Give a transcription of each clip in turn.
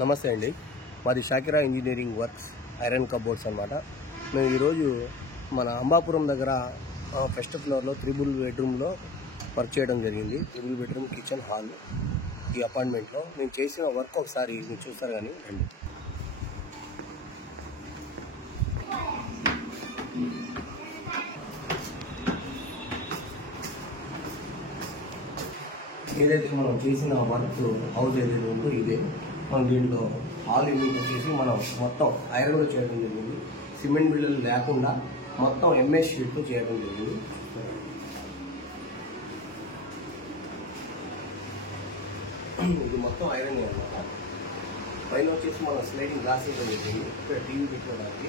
నమస్తే అండి. మాది Shakira engineering works iron cupboards అన్నమాట. మేము ఈరోజు మన అంబాపురం దగ్గర ఫస్ట్ ఫ్లోర్లో 3 బెడ్రూమ్లో వర్క్ చేయడం జరిగింది. 3 బెడ్రూమ్ కిచెన్ హాల్ ఈ అపార్ట్మెంట్లో మేము చేసిన వర్క్ ఒకసారి మీరు చూస్తారు కానీ రండి. ఏదైతే మనం చేసిన వర్క్ హౌస్ ఏదైతే ఉందో ఇదే మనం దీంట్లో హాల్ యూనిట్ వచ్చేసి మనం మొత్తం ఐరన్లో చేయడం జరిగింది. సిమెంట్ బిల్లులు లేకుండా మొత్తం ఎంఎస్ షీట్తో చేయడం జరిగింది. ఇది మొత్తం ఐరన్ అనమాట. పైన వచ్చేసి మనం స్లైడింగ్ గ్లాస్ వేయడం జరిగింది. ఇక్కడ టీవీ పెట్టుకోవడానికి.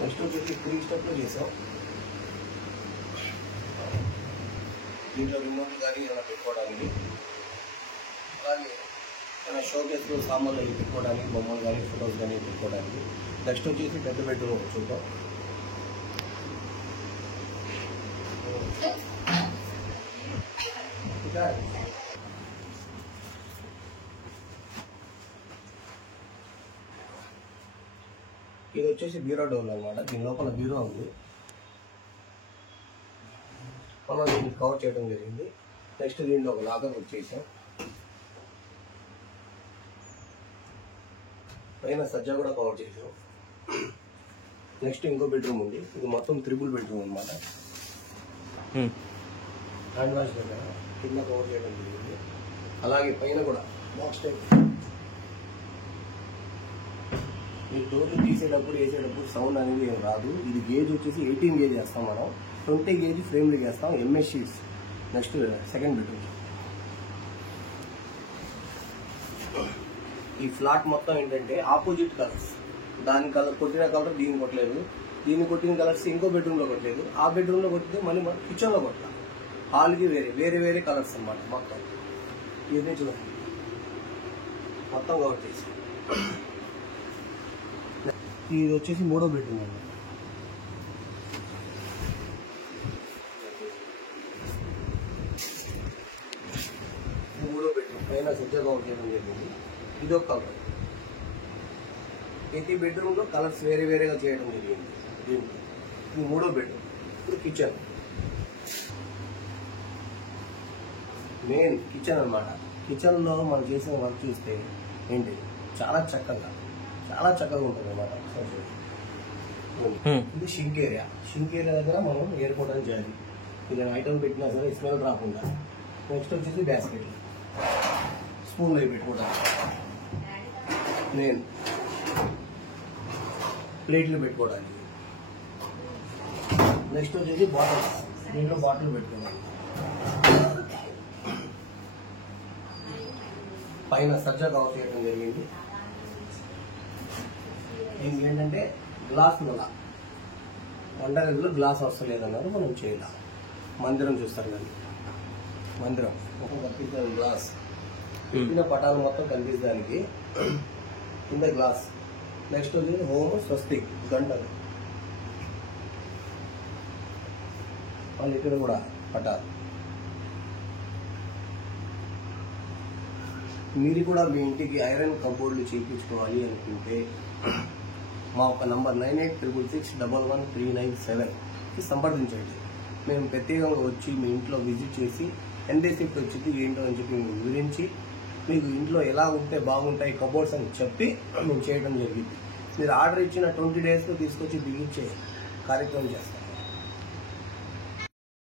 నెక్స్ట్ వచ్చేసి 3 స్టెప్లో చేసాం. దీంట్లో రిమోట్ కానీ ఏమైనా పెట్టుకోవడానికి, అలాగే ఏమైనా షోకేస్లో సామాన్లు అవి పెట్టుకోవడానికి, బొమ్మలు కానీ ఫొటోస్ కానీ పెట్టుకోవడానికి. నెక్స్ట్ వచ్చేసి పెద్ద బెడ్రూమ్ చూద్దాం. ఇది వచ్చేసి బ్యూరో డోర్ అనమాట. దీని లోపల బ్యూరో ఉంది. మనం దీన్ని కవర్ చేయడం జరిగింది. నెక్స్ట్ దీంట్లో ఒక లాకర్ వచ్చేసాం. పైన సజ్జా కూడా కవర్ చేసాం. నెక్స్ట్ ఇంకో బెడ్రూమ్ ఉంది. ఇది మొత్తం 3 బెడ్రూమ్ అనమాట. హ్యాండ్ వాష్ దగ్గర కింద కవర్ చేయడం జరిగింది. అలాగే పైన కూడా బాక్స్ టైప్. ఈ డోర్లు తీసేటప్పుడు వేసేటప్పుడు సౌండ్ అనేది ఏం రాదు. ఇది గేజ్ వచ్చేసి 18 గేజ్ వేస్తాం మనం. 20 గేజ్ ఫ్రేమ్లు చేస్తాం. MS sheets. Next second bedroom. ఈ ఫ్లాట్ మొత్తం ఏంటంటే ఆపోజిట్ కలర్స్. దాని కలర్ కొట్టిన కలర్ దీన్ని కొట్టలేదు, దీన్ని కొట్టిన కలర్స్ ఇంకో బెడ్రూమ్లో కొట్టలేదు, ఆ బెడ్రూమ్లో కొట్టితే మళ్ళీ మన కిచెన్లో కొట్టాలి. హాల్కి వేరే వేరే కలర్స్ అనమాట. మొత్తం ఇది చూడండి, మొత్తం కవర్ చేసి. ఇది వచ్చేసి 3వ బెడ్రూమ్ అన్నమాట. పైన సజ్జా కవర్ చేయడం జరిగింది. ఇదొక కలర్. ప్రతి బెడ్రూమ్ లో కలర్స్ వేరే వేరేగా చేయడం జరిగింది. దీంట్లో ఇది 3వ బెడ్రూమ్. ఇప్పుడు కిచెన్, మెయిన్ కిచెన్ అనమాట. కిచెన్ లో మనం చేసిన వర్క్ చూస్తే ఏంటి చాలా చక్కగా ఉంటుంది అనమాట. ఇది షింక్ ఏరియా. షింక్ ఏరియా దగ్గర మనం ఏర్పడడం చేయాలి. ఇది ఐటమ్ పెట్టినా సరే స్మెల్ రాకుండా. నెక్స్ట్ వచ్చేసి బ్యాస్కెట్, స్పూన్లు అవి పెట్టుకోవడానికి, నేను ప్లేట్లు పెట్టుకోవడానికి. నెక్స్ట్ వచ్చేసి బాటిల్స్, దీంట్లో బాటిల్ పెట్టుకోవడానికి. పైన సజ్జా కవర్ చేయడం జరిగింది. దీనికి ఏంటంటే గ్లాస్ నెల వంటగదిలో గ్లాస్ వస్తలేదన్నారు, మనం చేయాలి. మందిరం చూస్తారు కానీ మందిరం ఒక కనిపిస్తుంది గ్లాస్. పెట్టిన పటాలు మొత్తం కనిపించడానికి కింద గ్లాస్. నెక్స్ట్ వచ్చేసి హోమ్ స్వస్తిక్ గంటలు, వాళ్ళు ఇక్కడ కూడా పటాలు. మీరు కూడా మీ ఇంటికి ఐరన్ కబోర్డ్లు చేయించుకోవాలి అనుకుంటే మా ఒక నంబర్ 9866611397కి సంప్రదించండి. మేము ప్రత్యేకంగా వచ్చి మీ ఇంట్లో విజిట్ చేసి ఎంతసేపు వచ్చింది ఏంటో అని చెప్పి మేము వివరించి మీకు ఇంట్లో ఎలా ఉంటే బాగుంటాయి కబోర్డ్స్ అని చెప్పి మేము చేయడం జరిగింది. మీరు ఆర్డర్ ఇచ్చిన 20 డేస్లో తీసుకొచ్చి బిగించే కార్యక్రమం చేస్తాం.